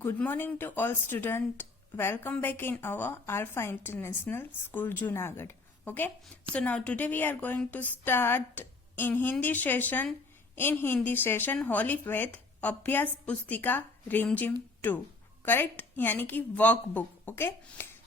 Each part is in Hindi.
Good morning to all students. Welcome back in our Alpha International School Junagadh. Okay, so now today we are going to start in Hindi session. In Hindi session, Holy Faith अभ्यास पुस्तिका रिमझिम 2 करेक्ट यानी कि workbook. Okay,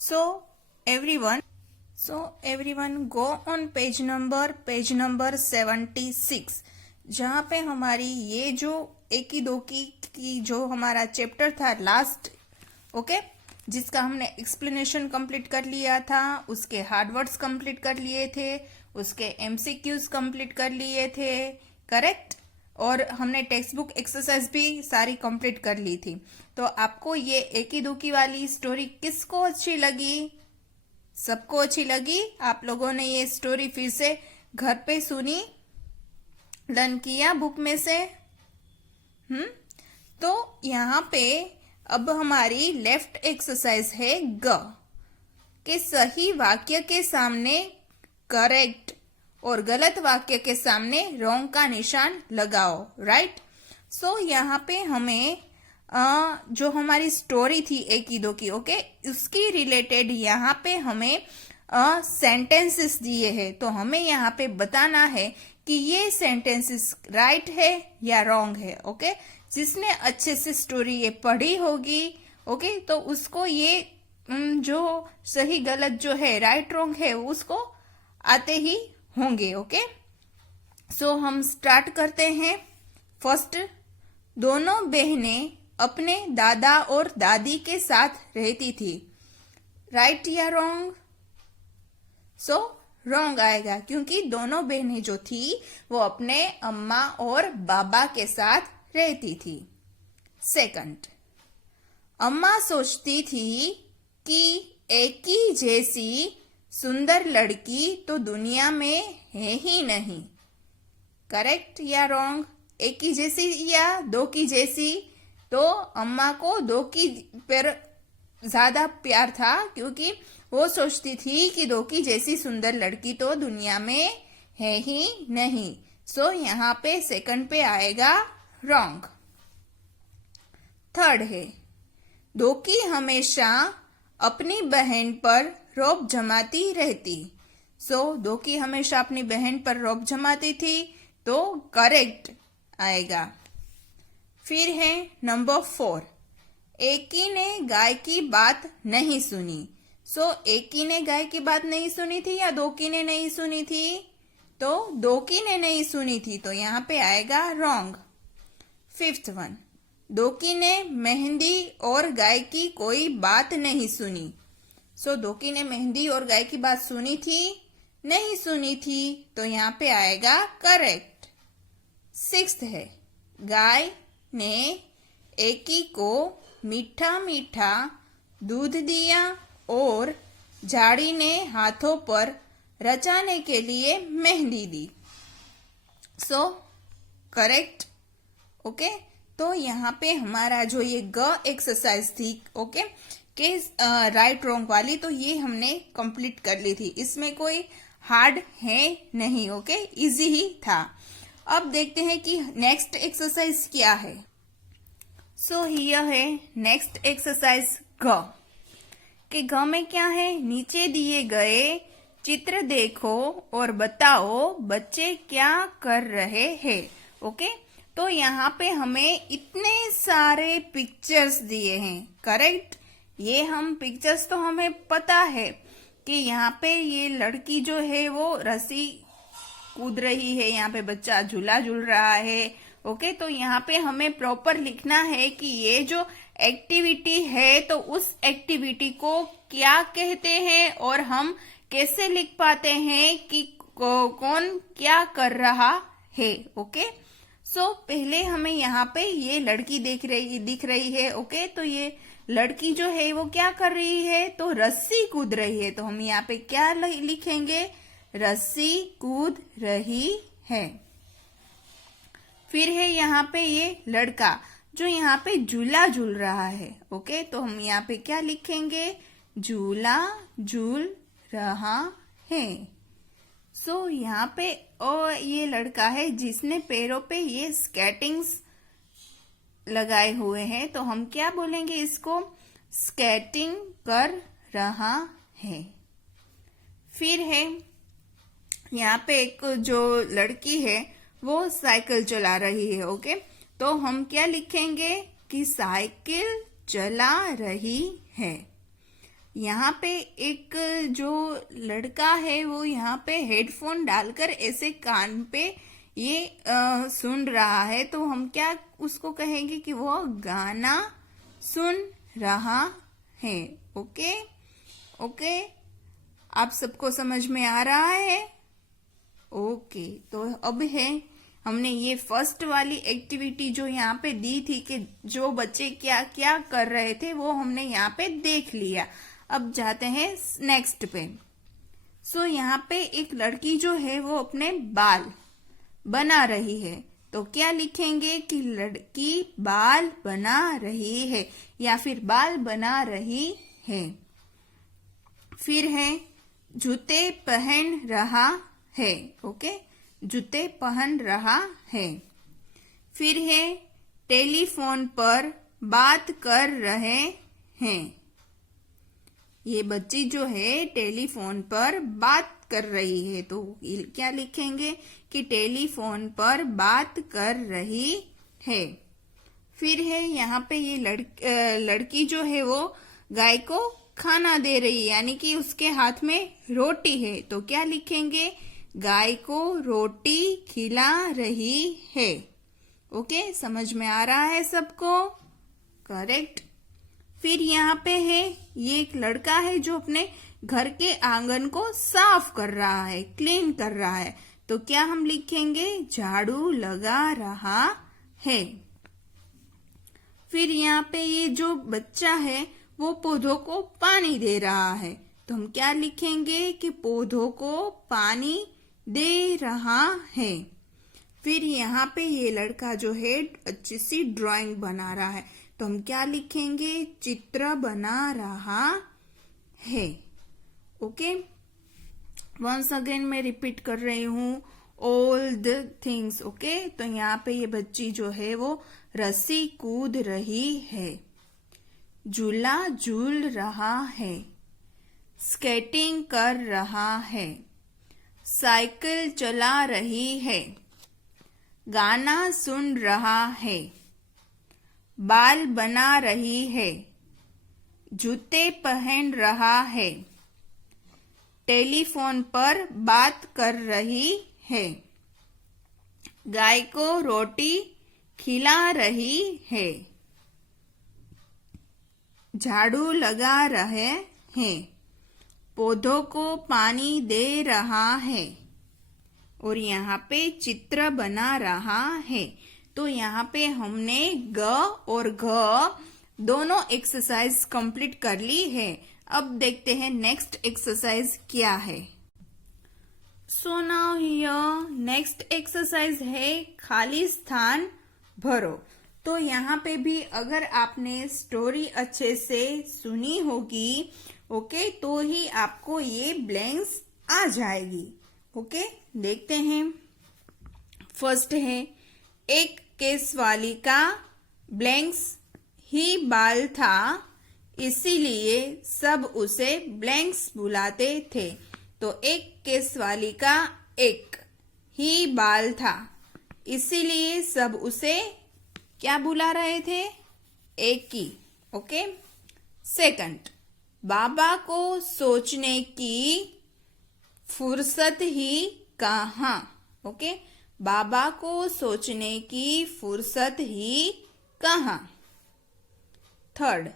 so everyone go on page number 76 जहाँ पे हमारी ये जो एकी दोकी की जो हमारा चैप्टर था लास्ट, ओके, जिसका हमने एक्सप्लेनेशन कंप्लीट कर लिया था, उसके हार्ड वर्ड्स कंप्लीट कर लिए थे, उसके एमसीक्यूज कंप्लीट कर लिए थे, करेक्ट, और हमने टेक्स्ट बुक एक्सरसाइज भी सारी कंप्लीट कर ली थी. तो आपको ये एकी दोकी वाली स्टोरी किसको अच्छी लगी? सबको अच्छी लगी. आप लोगों ने ये स्टोरी फिर से घर पे सुनी, लर्न किया बुक में से. तो यहाँ पे अब हमारी लेफ्ट एक्सरसाइज है ग के सही वाक्य के सामने करेक्ट और गलत वाक्य के सामने रॉन्ग का निशान लगाओ. राइट. सो यहाँ पे हमें जो हमारी स्टोरी थी एकी दोकी, ओके, उसकी रिलेटेड यहाँ पे हमें सेंटेंसेस दिए हैं. तो हमें यहाँ पे बताना है कि ये सेंटेंसेस राइट है या रॉन्ग है. ओके, जिसने अच्छे से स्टोरी ये पढ़ी होगी, ओके, तो उसको ये जो सही गलत जो है, राइट रॉन्ग है, उसको आते ही होंगे. ओके, सो हम स्टार्ट करते हैं. फर्स्ट, दोनों बहनें अपने दादा और दादी के साथ रहती थी. राइट या रॉन्ग? सो रॉन्ग आएगा क्योंकि दोनों बहनें जो थी वो अपने अम्मा और बाबा के साथ रहती थी. सेकंड, अम्मा सोचती थी कि एक ही जैसी सुंदर लड़की तो दुनिया में है ही नहीं. करेक्ट या रॉन्ग? एक ही जैसी या दो की जैसी? तो अम्मा को दो की पर ज्यादा प्यार था क्योंकि वो सोचती थी कि दो की जैसी सुंदर लड़की तो दुनिया में है ही नहीं. सो यहाँ पे सेकंड पे आएगा रॉन्ग. थर्ड है, दो की हमेशा अपनी बहन पर रौब जमाती रहती. सो दो की हमेशा अपनी बहन पर रौब जमाती थी, तो करेक्ट आएगा. फिर है नंबर 4, एकी ने गाय की बात नहीं सुनी. सो एकी ने गाय की बात नहीं सुनी थी या दो की ने नहीं सुनी थी? तो दो की ने नहीं सुनी थी, तो यहाँ पे आएगा रॉन्ग. फिफ्थ वन, दो की ने मेहंदी और गाय की कोई बात नहीं सुनी. सो दो की ने मेहंदी और गाय की बात सुनी थी? नहीं सुनी थी, तो यहाँ पे आएगा करेक्ट. सिक्स्थ है, गाय ने एकी को मीठा मीठा दूध दिया और झाड़ी ने हाथों पर रचाने के लिए मेहंदी दी. So correct. ओके, तो यहाँ पे हमारा जो ये ग एक्सरसाइज थी, ओके, के राइट रॉन्ग वाली, तो ये हमने कंप्लीट कर ली थी. इसमें कोई हार्ड है नहीं. ओके, इजी ही था. अब देखते हैं कि नेक्स्ट एक्सरसाइज क्या है. सो हियर है नेक्स्ट एक्सरसाइज ग के ग में क्या है? नीचे दिए गए चित्र देखो और बताओ बच्चे क्या कर रहे हैं. ओके, तो यहाँ पे हमें इतने सारे पिक्चर्स दिए हैं. करेक्ट. ये हम पिक्चर्स तो हमें पता है कि यहाँ पे ये लड़की जो है वो रस्सी कूद रही है, यहाँ पे बच्चा झूला झूल रहा है. ओके, तो यहाँ पे हमें प्रॉपर लिखना है कि ये जो एक्टिविटी है तो उस एक्टिविटी को क्या कहते हैं और हम कैसे लिख पाते हैं कि कौन क्या कर रहा है. ओके, सो पहले हमें यहाँ पे ये लड़की दिख रही है. ओके, तो ये लड़की जो है वो क्या कर रही है? तो रस्सी कूद रही है. तो हम यहाँ पे क्या लिखेंगे? रस्सी कूद रही है. फिर है यहाँ पे ये लड़का जो यहाँ पे झूला झूल रहा है. ओके, तो हम यहाँ पे क्या लिखेंगे? झूला झूल रहा है. सो यहाँ पे और ये लड़का है जिसने पैरों पे ये स्केटिंग्स लगाए हुए हैं तो हम क्या बोलेंगे इसको? स्केटिंग कर रहा है। फिर है यहाँ पे एक जो लड़की है वो साइकिल चला रही है। ओके, तो हम क्या लिखेंगे कि साइकिल चला रही है। यहाँ पे एक जो लड़का है वो यहाँ पे हेडफोन डालकर ऐसे कान पे ये सुन रहा है, तो हम क्या उसको कहेंगे कि वो गाना सुन रहा है। ओके ओके, आप सबको समझ में आ रहा है? ओके, तो अब है हमने ये फर्स्ट वाली एक्टिविटी जो यहाँ पे दी थी कि जो बच्चे क्या क्या कर रहे थे वो हमने यहाँ पे देख लिया। अब जाते हैं नेक्स्ट पे। सो यहाँ पे एक लड़की जो है वो अपने बाल बना रही है, तो क्या लिखेंगे कि लड़की बाल बना रही है या फिर बाल बना रही है। फिर है जूते पहन रहा है। ओके, जूते पहन रहा है। फिर है टेलीफोन पर बात कर रहे हैं। ये बच्ची जो है टेलीफोन पर बात कर रही है, तो क्या लिखेंगे कि टेलीफोन पर बात कर रही है। फिर है यहाँ पे ये लड़की जो है वो गाय को खाना दे रही है, यानी कि उसके हाथ में रोटी है, तो क्या लिखेंगे? गाय को रोटी खिला रही है। ओके, समझ में आ रहा है सबको? करेक्ट। फिर यहाँ पे है ये एक लड़का है जो अपने घर के आंगन को साफ कर रहा है, क्लीन कर रहा है, तो क्या हम लिखेंगे? झाड़ू लगा रहा है। फिर यहाँ पे ये जो बच्चा है वो पौधों को पानी दे रहा है, तो हम क्या लिखेंगे कि पौधों को पानी दे रहा है। फिर यहाँ पे ये लड़का जो है अच्छी सी ड्राइंग बना रहा है, तो हम क्या लिखेंगे? चित्र बना रहा है। ओके, वंस अगेन मैं रिपीट कर रही हूँ ऑल द थिंग्स। ओके, तो यहाँ पे ये बच्ची जो है वो रस्सी कूद रही है, झूला झूल रहा है, स्केटिंग कर रहा है, साइकिल चला रही है, गाना सुन रहा है, बाल बना रही है, जूते पहन रहा है, टेलीफोन पर बात कर रही है, गाय को रोटी खिला रही है, झाड़ू लगा रहे हैं, पौधों को पानी दे रहा है और यहाँ पे चित्र बना रहा है। तो यहाँ पे हमने ग और घ दोनों एक्सरसाइज कंप्लीट कर ली है। अब देखते हैं नेक्स्ट एक्सरसाइज क्या है। So now here next exercise है खाली स्थान भरो। तो यहाँ पे भी अगर आपने स्टोरी अच्छे से सुनी होगी, ओके, तो ही आपको ये ब्लैंक्स आ जाएगी। ओके, देखते हैं। फर्स्ट है एक केसवाली का ब्लैंक्स ही बाल था, इसीलिए सब उसे ब्लैंक्स बुलाते थे। तो एक केसवाली का एक ही बाल था, इसीलिए सब उसे क्या बुला रहे थे? एक ही। ओके, सेकंड, बाबा को सोचने की फुर्सत ही कहाँ। ओके, बाबा को सोचने की फुर्सत ही कहाँ। थर्ड,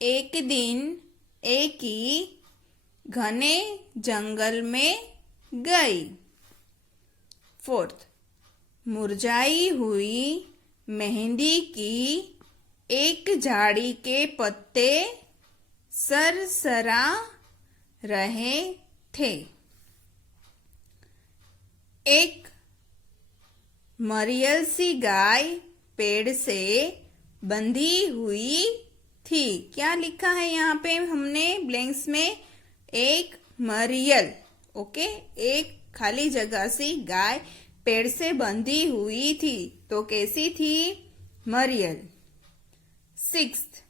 एक दिन एक ही घने जंगल में गई। फोर्थ, मुरझाई हुई मेहंदी की एक झाड़ी के पत्ते सरसरा रहे थे। एक मरियल सी गाय पेड़ से बंधी हुई थी। क्या लिखा है यहाँ पे हमने ब्लैंक्स में? एक मरियल। ओके, एक खाली जगह सी गाय पेड़ से बंधी हुई थी, तो कैसी थी? मरियल। 6th,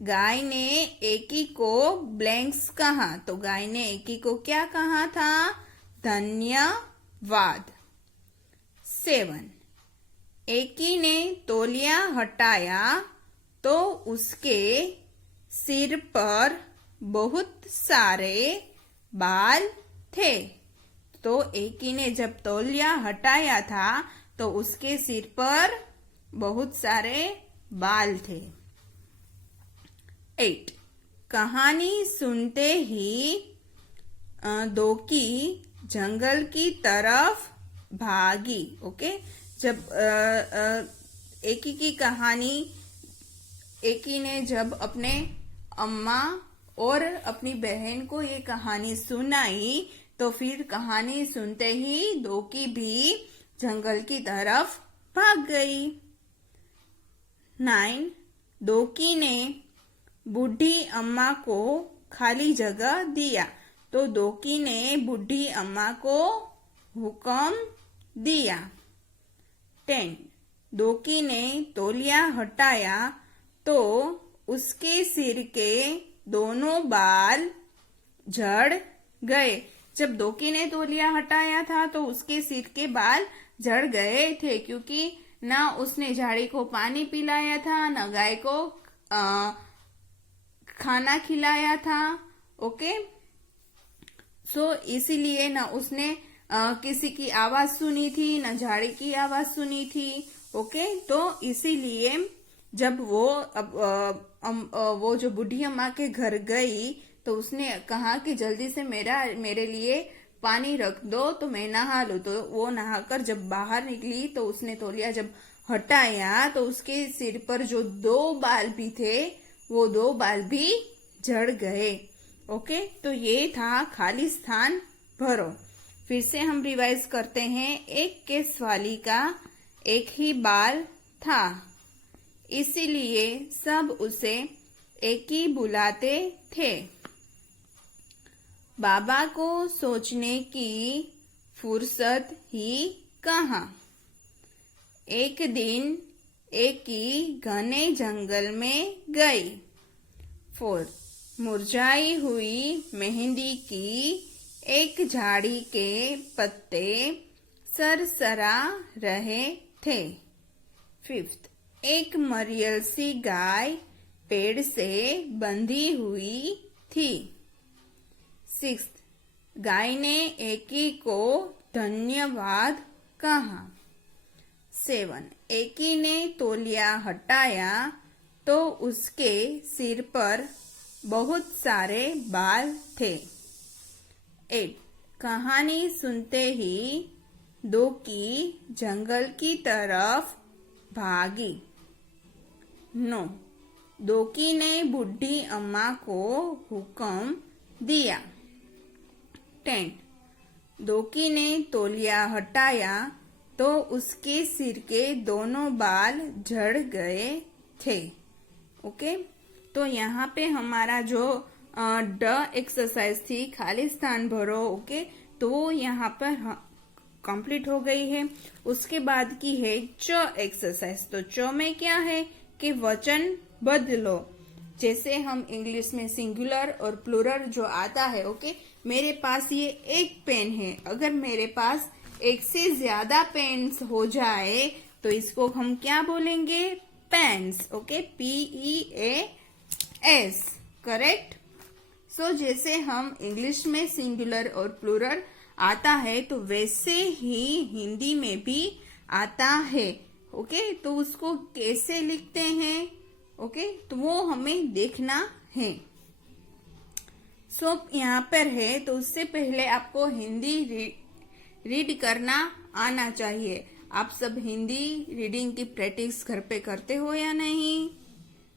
गाय ने एकी को ब्लैंक्स कहा, तो गाय ने एकी को क्या कहा था? धन्यवाद। 7, एकी ने तौलिया हटाया तो उसके सिर पर बहुत सारे बाल थे। तो एकी ने जब तौलिया हटाया था तो उसके सिर पर बहुत सारे बाल थे। 8, कहानी सुनते ही दोकी जंगल की तरफ भागी। ओके, जब एकी की कहानी, एकी ने जब अपने अम्मा और अपनी बहन को ये कहानी सुनाई तो फिर कहानी सुनते ही दोकी भी जंगल की तरफ भाग गई। 9, दोकी ने बूढ़ी अम्मा को खाली जगह दिया, तो दोकी ने बूढ़ी अम्मा को हुक्म दिया। 10, दोकी ने तौलिया हटाया तो उसके सिर के दोनों बाल झड़ गए। जब दोकी ने तौलिया हटाया था तो उसके सिर के बाल झड़ गए थे, क्योंकि ना उसने झाड़ी को पानी पिलाया था, ना गाय को खाना खिलाया था। ओके, सो इसीलिए ना उसने किसी की आवाज सुनी थी, ना झाड़ी की आवाज सुनी थी। ओके, तो इसीलिए जब वो जो बूढ़ी अम्मा के घर गई तो उसने कहा कि जल्दी से मेरे लिए पानी रख दो तो मैं नहा लूं। तो वो नहाकर जब बाहर निकली तो उसने तौलिया जब हटाया तो उसके सिर पर जो 2 बाल भी थे वो 2 बाल भी झड़ गए। ओके, तो ये था खाली स्थान भरो। फिर से हम रिवाइज करते हैं। एक केस वाली का एक ही बाल था, इसीलिए सब उसे एकी बुलाते थे। बाबा को सोचने की फुर्सत ही कहाँ। एक दिन एकी घने जंगल में गई। 4, मुरझाई हुई मेहंदी की एक झाड़ी के पत्ते सरसरा रहे थे। 5th, एक मरियल सी गाय पेड़ से बंधी हुई थी। 6th, गाय ने एकी को धन्यवाद कहा। 7, एकी ने तौलिया हटाया तो उसके सिर पर बहुत सारे बाल थे। 8, कहानी सुनते ही दोकी जंगल की तरफ भागी। 9, दोकी ने बूढ़ी अम्मा को हुक्म दिया। 10, दोकी ने तौलिया हटाया तो उसके सिर के दोनों बाल झड़ गए थे। ओके, तो यहाँ पे हमारा जो ड एक्सरसाइज थी, खाली स्थान भरो। ओके, तो यहाँ पर कंप्लीट हो गई है। उसके बाद की है च एक्सरसाइज। तो च में क्या है कि वचन बदलो। जैसे हम इंग्लिश में सिंगुलर और प्लूरल जो आता है। ओके, मेरे पास ये एक पेन है, अगर मेरे पास एक से ज्यादा पेन्स हो जाए तो इसको हम क्या बोलेंगे? Pens. Okay, PEAS, correct. So जैसे हम इंग्लिश में सिंगुलर और प्लूरल आता है तो वैसे ही हिंदी में भी आता है। ओके, तो उसको कैसे लिखते हैं? ओके, तो वो हमें देखना है। सो यहाँ पर है, तो उससे पहले आपको हिंदी रीड करना आना चाहिए। आप सब हिंदी रीडिंग की प्रैक्टिस घर पे करते हो या नहीं?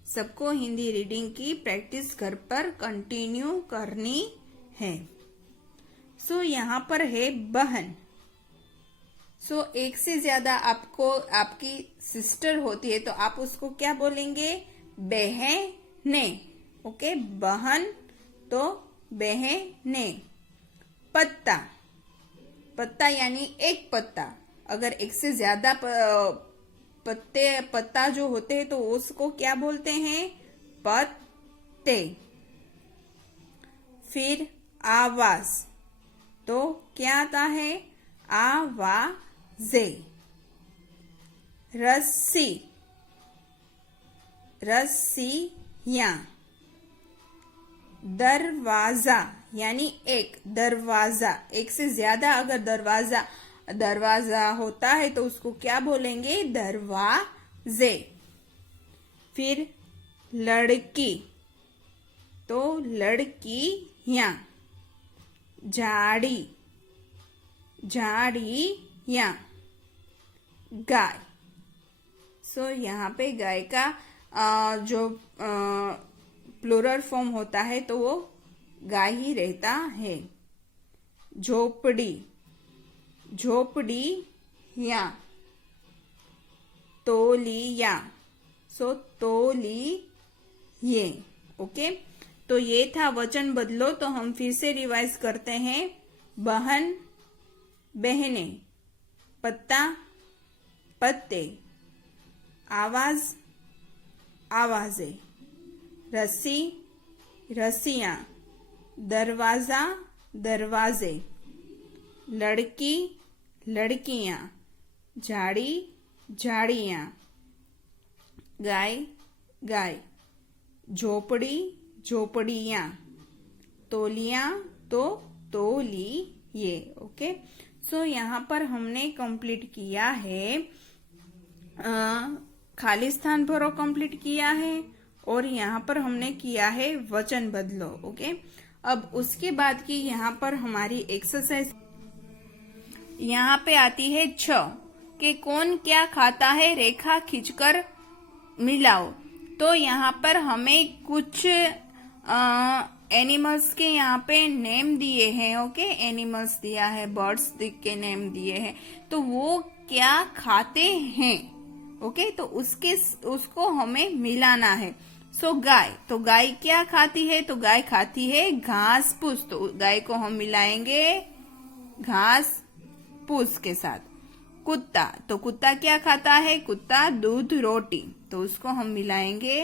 सबको हिंदी रीडिंग की प्रैक्टिस घर पर कंटिन्यू करनी है। सो यहाँ पर है बहन। सो एक से ज्यादा आपको आपकी सिस्टर होती है तो आप उसको क्या बोलेंगे? बहने। ओके, बहन तो बहने। पत्ता, पत्ता यानी एक पत्ता। अगर एक से ज्यादा पत्ता जो होते हैं तो उसको क्या बोलते हैं? पत्ते। फिर आवाज, तो क्या आता है? आवाजे। रस्सी, रस्सियां। दरवाजा यानी एक, दरवाजा, एक से ज्यादा अगर दरवाजा होता है तो उसको क्या बोलेंगे? दरवाजे। फिर लड़की, तो लड़कियां। झाड़ी, झाड़ियां। गाय, सो यहाँ पे गाय का जो प्लूरल फॉर्म होता है तो वो गाय ही रहता है। झोपड़ी, झोपड़ियां। तौलिया, सो तौलिए। ओके, तो ये था वचन बदलो। तो हम फिर से रिवाइज करते हैं। बहन, बहने। पत्ता, पत्ते। आवाज, आवाजे। रस्सी, रस्सियां। दरवाजा, दरवाजे। लड़की, लड़कियां। झाड़ी, झाड़ियां। गाय, गाय। झोपड़ी, झोपड़ियां। तौलिया, तो तौलिए। ओके, सो यहाँ पर हमने कंप्लीट किया है, खाली स्थान भरो कंप्लीट किया है, और यहाँ पर हमने किया है वचन बदलो। ओके, अब उसके बाद की यहाँ पर हमारी एक्सरसाइज यहाँ पे आती है 6 कि कौन क्या खाता है, रेखा खींचकर मिलाओ। तो यहाँ पर हमें कुछ एनिमल्स के यहाँ पे नेम दिए हैं। ओके, एनिमल्स दिया है, बर्ड्स के नेम दिए हैं, तो वो क्या खाते हैं। ओके, तो उसको हमें मिलाना है। सो गाय, तो गाय क्या खाती है? तो गाय खाती है घास फूस, तो गाय को हम मिलाएंगे घास फूस के साथ। कुत्ता, तो कुत्ता क्या खाता है? कुत्ता दूध रोटी, तो उसको हम मिलाएंगे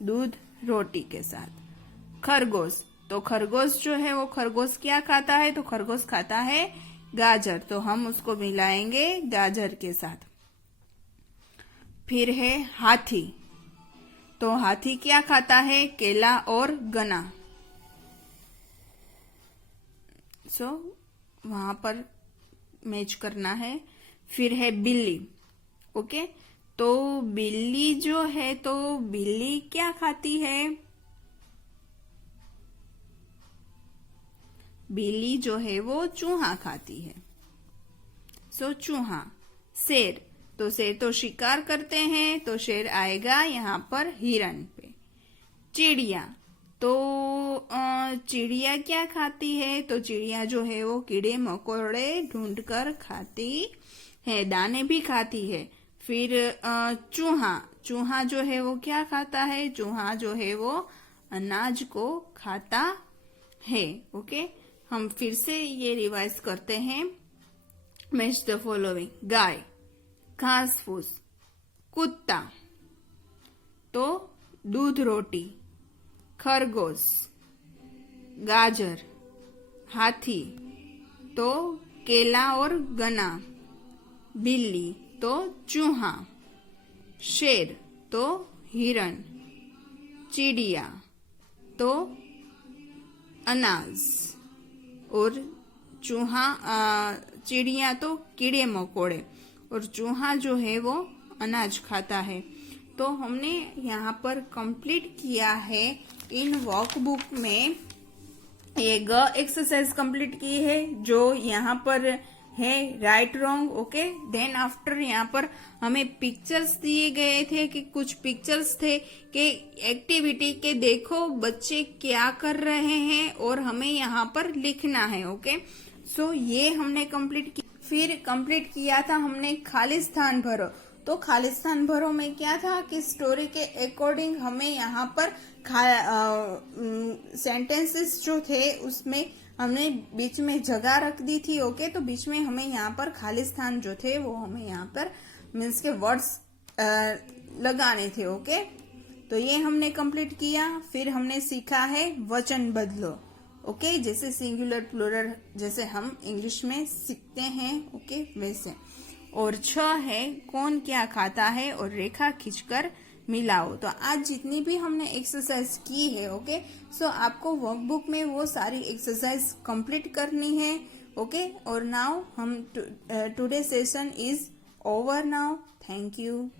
दूध रोटी के साथ। खरगोश, तो खरगोश जो है वो खरगोश क्या खाता है? तो खरगोश खाता है गाजर, तो हम उसको मिलाएंगे गाजर के साथ। फिर है हाथी, तो हाथी क्या खाता है? केला और गन्ना। सो वहां पर मैच करना है। फिर है बिल्ली। ओके, तो बिल्ली जो है, तो बिल्ली क्या खाती है? बिल्ली जो है वो चूहा खाती है। सो चूहा। शेर, तो शेर तो शिकार करते हैं, तो शेर आएगा यहाँ पर हिरन पे। चिड़िया, तो चिड़िया क्या खाती है? तो चिड़िया जो है वो कीड़े मकोड़े ढूंढकर खाती है, दाने भी खाती है। फिर चूहा, चूहा जो है वो क्या खाता है? चूहा जो है वो अनाज को खाता है। ओके, हम फिर से ये रिवाइज करते हैं। Match the following. गाय, घास फूस। कुत्ता, तो दूध रोटी। खरगोश, गाजर। हाथी, तो केला और गन्ना। बिल्ली, तो चूहा। शेर, तो हिरन। चिड़िया, तो अनाज, और चूहा चिड़िया तो कीड़े मकोड़े, और चूहा जो है वो अनाज खाता है। तो हमने यहाँ पर कंप्लीट किया है इन वर्कबुक में ये एक्सरसाइज कंप्लीट की है, जो यहाँ पर है right wrong. Okay, then after यहाँ पर हमें पिक्चर्स दिए गए थे कि कुछ पिक्चर्स थे कि एक्टिविटी के देखो बच्चे क्या कर रहे हैं और हमें यहाँ पर लिखना है। ओके, सो ये हमने कंप्लीट किया। फिर कंप्लीट किया था हमने खाली स्थान भरो। तो खाली स्थान भरो में क्या था कि स्टोरी के अकॉर्डिंग हमें यहाँ पर सेंटेंसेस जो थे उसमें हमने बीच में जगह रख दी थी। ओके, तो बीच में हमें यहाँ पर खाली स्थान जो थे वो हमें यहाँ पर मीन्स के वर्ड्स लगाने थे। ओके, तो ये हमने कंप्लीट किया। फिर हमने सीखा है वचन बदलो। ओके, जैसे सिंगुलर प्लूरल जैसे हम इंग्लिश में सीखते हैं, ओके वैसे। और 6 है कौन क्या खाता है और रेखा खींचकर मिलाओ। तो आज जितनी भी हमने एक्सरसाइज की है, ओके, सो आपको वर्कबुक में वो सारी एक्सरसाइज कंप्लीट करनी है। ओके, और नाउ हम today session is over now. Thank you.